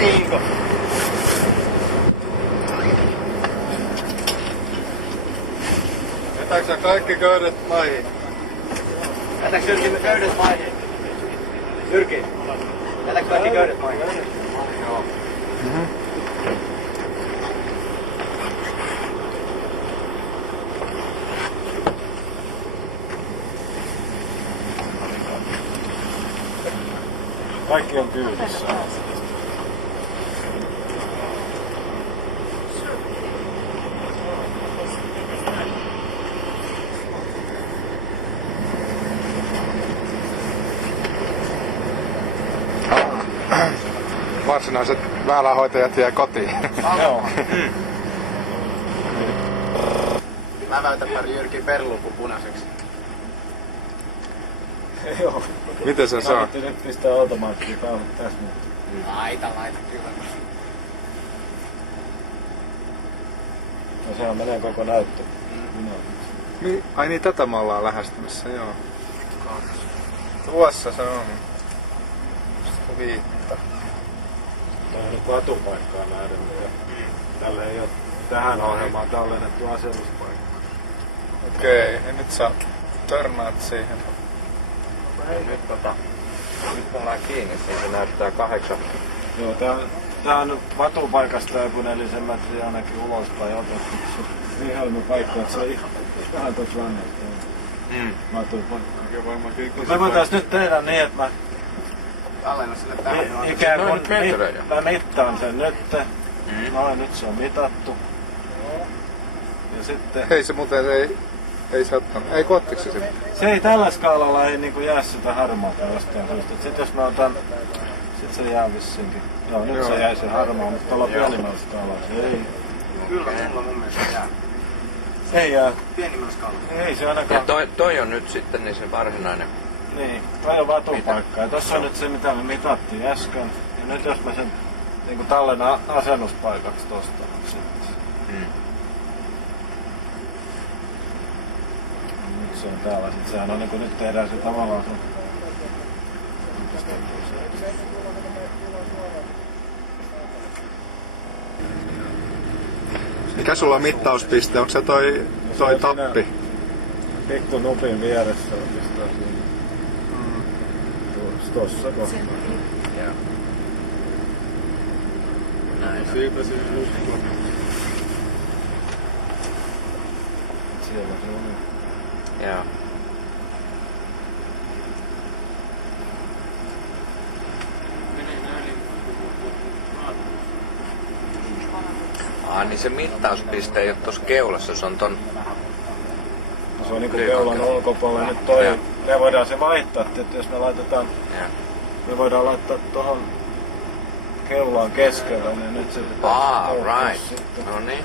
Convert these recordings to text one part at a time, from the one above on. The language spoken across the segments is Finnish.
Riiko. Jätääkö sä kaikki köydet maihin? Jätäks Jyrki köydet maihin? Jyrki, jätäks kaikki köydet maihin? Joo. Kaikki on kyydissä. Varsinaiset väylänhoitajat jää kotiin. Joo. Mä väytän pari Jyrki perluukku punaiseksi. Joo. Miten se saa? Kannatti nyt pistää automaattiin päälle tässä nyt. Laita kyllä. No sehän menee koko näyttö. Ai niin, tätä me ollaan lähestymässä, joo. Tuossa se on. Sitten viitta. Tämä on nyt vatupaikkaa nähdä, mutta tällä ei ole tähän ohjelmaan tallennettu asennuspaikka. Okei, ja nyt sä törmäät siihen. Nyt me ollaan kiinni, niin se näyttää 8. Joo, tää on vatupaikasta joku 4 metriä ainakin ulospäin otettu. Se on niin hölmö paikka, että se on ihan tuossa rannassa. Vatupaikka. Me voitais nyt tehdä niin, että mä Tallenna sinne tähän. ikään kuin metrejä. mä mittaan sen nyt. Noin, nyt se on mitattu. Ja sitten... Hei, se muuten ei sattanut. Ei kottiko se sitten? Se ei tällä skaalalla ei niinku jää sitä harmaata jostain syystä. Sit jos mä otan... Sit se jää vissinkin. Joo, nyt se jäi se harmaa, mutta tuolla pienimmällä skaalalla se ei. Kyllä, mulla mun mielestä jää. Ei jää. Pienimmällä skaalalla. Ei se Ja ainakaan... toi on nyt sitten niin se varsinainen. Niin, toi on vatupaikka. Ja tossa on nyt se mitä me mitattiin äsken. Ja nyt jos mä sen niinku tallennan asennuspaikaksi tosta sitten. Nyt se on täällä. Sit sehän on niinku nyt tehdään se tavallaan se... Mikä sulla on mittauspiste? Onko se toi tappi? Pikku nupin vieressä on pistää siinä. Tossa kohtaa. Joo. Siitä siis just Siellä se on. Joo. Niin se mittauspiste ei ole tuossa keulassa, se on ton... Se on niinku keulan ulkopuolella. Nyt toi, me voidaan se vaihtaa, että jos me laitetaan, me voidaan laittaa tuohon keulaan keskelle, niin nyt se pitää right. sitten. No niin,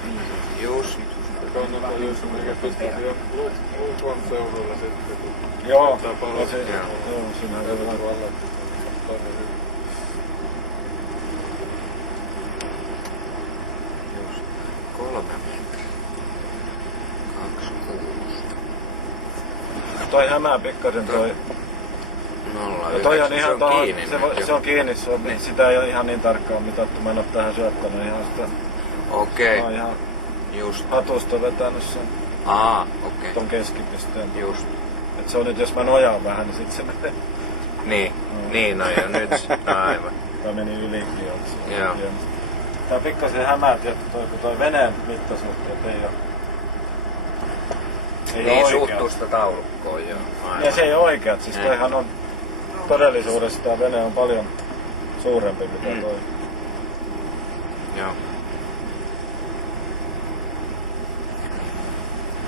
just. kannattaa just mikä pistää siihen luukon seudulla sitten. Joo, Joo. siinä on vielä. 3 metriä. 26. Toi hämää pikkasen toi. 0, Ja toi on se ihan on tohon, kiinni se on kiinni, se on, Niin. sitä ei ole ihan niin tarkkaan mitattu, mä en oo tähän syöttänyt ihan sitä. Okei, Mä oon ihan just. hatusta vetänyt sen Okei. ton keskipisteen. Just. Et se on nyt, jos mä nojaan vähän, niin sit se menee. Niin, niin no ja nyt, aivan. Tää meni ylikin. Joo. Tää pikkasen hämää, kun toi veneen mittasuhteet ei oo. Niin, suhtuusta taulukkoon, joo. Aivan. Ja se ei oo oikeat, siis toihan on todellisuudessa tää vene on paljon suurempi mitä toi. Joo.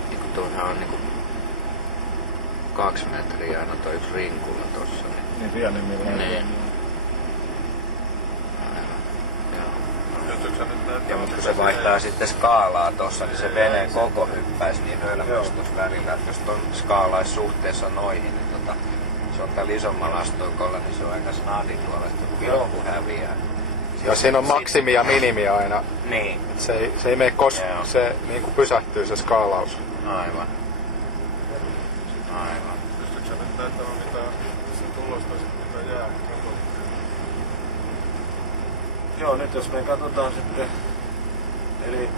Niinku tuohan on niinku 2 metriä aina toi yksi rinkulla tossa. Niin pienimmillään. Niin. Ja mutta kun se vaihtaa sitten skaalaa tossa, niin se veneen koko hyppäisi niin hölmösti tuossa välillä. Että jos ton skaalais suhteessa noihin, niin se on tällä isommalla astoikolla, niin se on aika snadi tuolla, että joku häviää. Ja siinä on maksimi ja minimi aina. Niin. Se ei mene koskaan, se niin kuin pysähtyy se skaalaus. Aivan. Aivan. Pystytkö sä nyt näyttämään mitä se tulosta sitten mitä jää? Joo, nyt jos me katsotaan sitten, eli